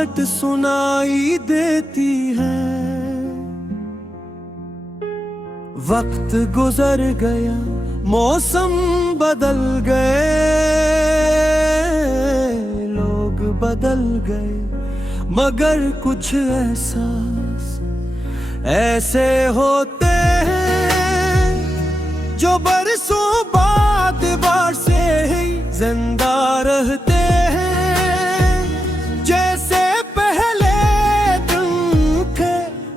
आहट सुनाई देती है। वक्त गुजर गया, मौसम बदल गए, लोग बदल गए, मगर कुछ एहसास ऐसे होते हैं जो बरसों बाद बार से ही जिंदा रहते हैं। जैसे पहले दिन थे,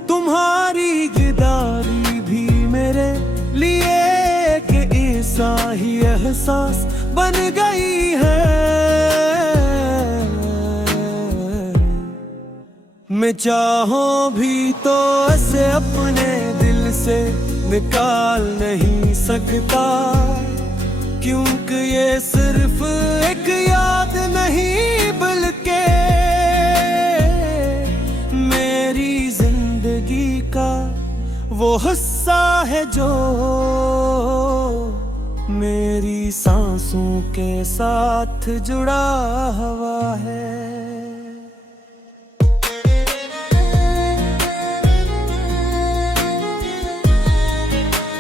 तुम्हारी जिदारी भी मेरे लिए कि ऐसा ही एहसास बन गई है। मैं चाहूं भी तो ऐसे अपने दिल से निकाल नहीं सकता, क्योंकि ये सिर्फ एक याद नहीं बल्कि मेरी जिंदगी का वो हिस्सा है जो मेरी सांसों के साथ जुड़ा हुआ है।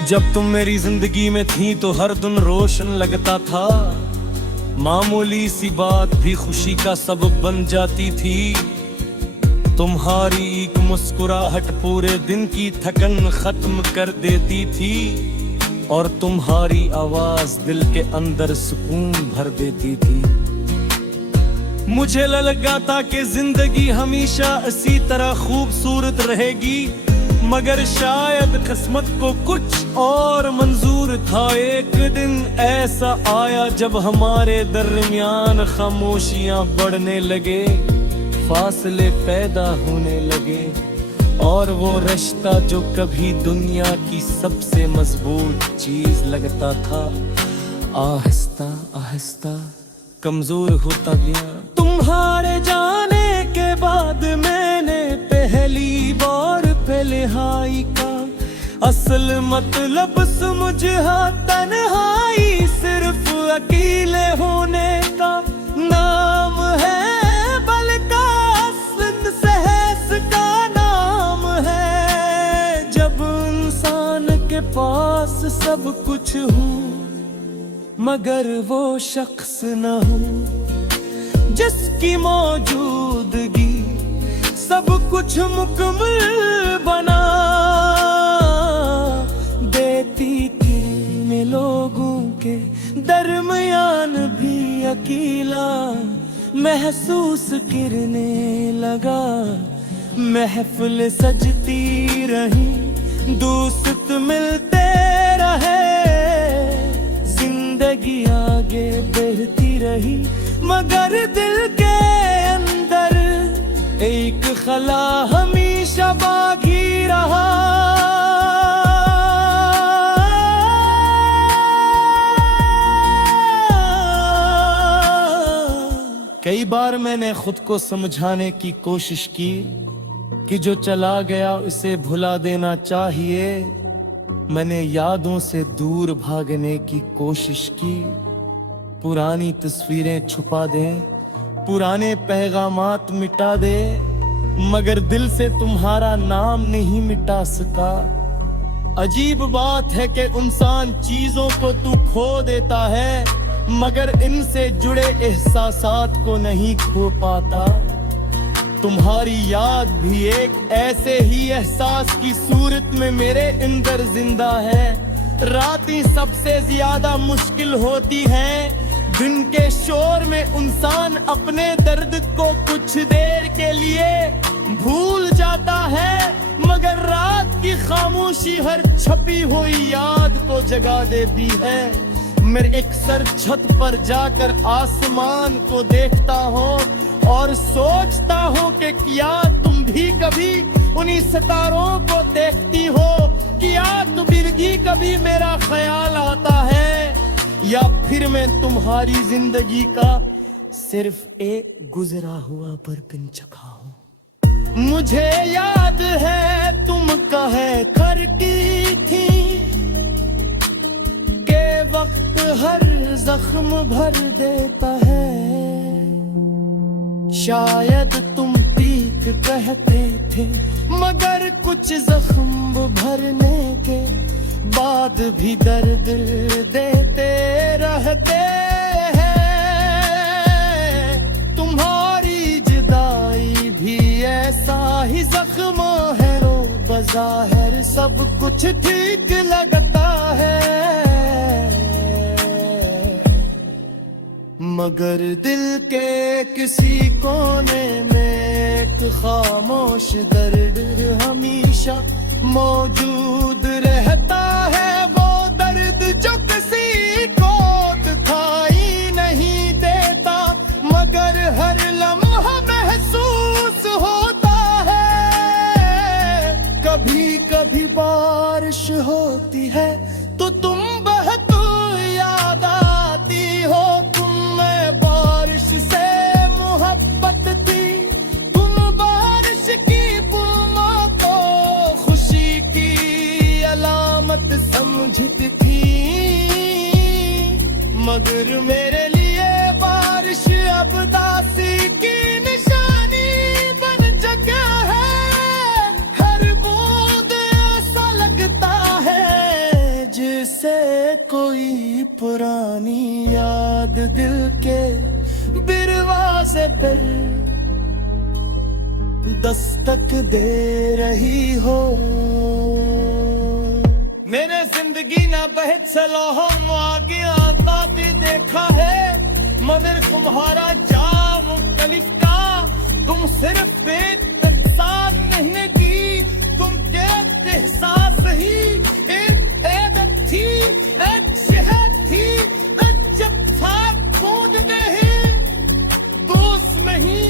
जब तुम मेरी जिंदगी में थी तो हर दिन रोशन लगता था, मामूली सी बात भी खुशी का सबब बन जाती थी। तुम्हारी एक मुस्कुराहट पूरे दिन की थकन खत्म कर देती थी, और तुम्हारी आवाज दिल के अंदर सुकून भर देती थी। मुझे लगा था कि जिंदगी हमेशा इसी तरह खूबसूरत रहेगी, मगर शायद किस्मत को कुछ और मंजूर था। एक दिन ऐसा आया जब हमारे दरमियान खामोशियां बढ़ने लगे, फासले पैदा होने लगे, और वो रिश्ता जो कभी दुनिया की सबसे मजबूत चीज लगता था, आहिस्ता आहिस्ता कमजोर होता गया। तुम्हारे जाने के बाद मैंने पहली बार तन्हाई का असल मतलब समझा। तन्हाई सिर्फ अकेले होने का नाम है, बल्कि असल सहस का नाम है। जब इंसान के पास सब कुछ हो मगर वो शख्स न हो जिसकी मौजूदगी सब कुछ मुकम्मल बना देती थी। मैं लोगों के दरमियान भी अकेला महसूस करने लगा। महफिल सजती रही, दोस्त मिलते रहे, जिंदगी आगे बढ़ती रही, मगर दिल के अंदर एक खला हमेशा बागी रहा। कई बार मैंने खुद को समझाने की कोशिश की कि जो चला गया उसे भुला देना चाहिए। मैंने यादों से दूर भागने की कोशिश की, पुरानी तस्वीरें छुपा दें, पुराने पैगामात मिटा दे, मगर दिल से तुम्हारा नाम नहीं मिटा सका। अजीब बात है कि इंसान चीजों को तू खो देता है, मगर इनसे जुड़े एहसासात को नहीं खो पाता। तुम्हारी याद भी एक ऐसे ही एहसास की सूरत में मेरे अंदर जिंदा है। रातें सबसे ज्यादा मुश्किल होती हैं, दिन के शोर में इंसान अपने दर्द को कुछ देर के लिए भूल जाता है, मगर रात की खामोशी हर छपी हुई याद को जगा देती है। मैं एक सर छत पर जाकर आसमान को देखता हूँ और सोचता हूँ कि क्या तुम भी कभी उन्हीं सितारों को देखती हो? क्या तुम्हें भी कभी मेरा ख्याल आता है? या फिर मैं तुम्हारी जिंदगी का सिर्फ एक गुजरा हुआ बरपिन चखा हूँ। मुझे याद है तुम कहे कर की थी के वक्त हर जख्म भर देता है। शायद तुम तक कहते थे, मगर कुछ जख्म भरने के बाद भी दर्द देते रहते हैं। तुम्हारी जुदाई भी ऐसा ही जख्म है, रो बज़ाहिर सब कुछ ठीक लगता है, मगर दिल के किसी कोने में एक खामोश दर्द हमेशा मौजूद रहता है। वो दर्द जो किसी को दिखाई नहीं देता, मगर हर लम्हा महसूस होता है। कभी कभी बारिश होती है तो तुम बहुत याद आती हो, तुम्हें बारिश से मोहब्बत थी, तुम बारिश की बूंदों को खुशी की अलामत समझती थी, मगर मेरे लिए बारिश अब दासी की निशानी बन चुका है। हर बूंद ऐसा लगता है जिसे कोई पुरानी याद दिल के दरवाजे पर दस्तक दे रही हो। मैंने जिंदगी ना बहुत सलाह आगे आता भी देखा है, मगर तुम्हारा जा मुख्तलिफ का, तुम सिर्फ एक साथ नहीं की, तुम एक एहसास ही, एक ऐबत थी, एक शहर थी, एक जब साथ बूंद नहीं, दोस्त नहीं,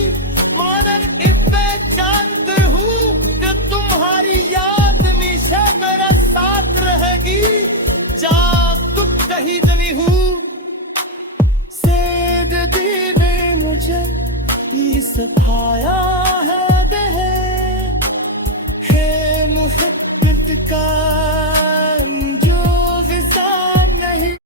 मगर इतने जानते हूँ कि तुम्हारी याद हमेशा मेरा साथ रहेगी, जब तुम कहीं जली हूँ। सेद दीने मुझे ये सताया है, मुहब्बत का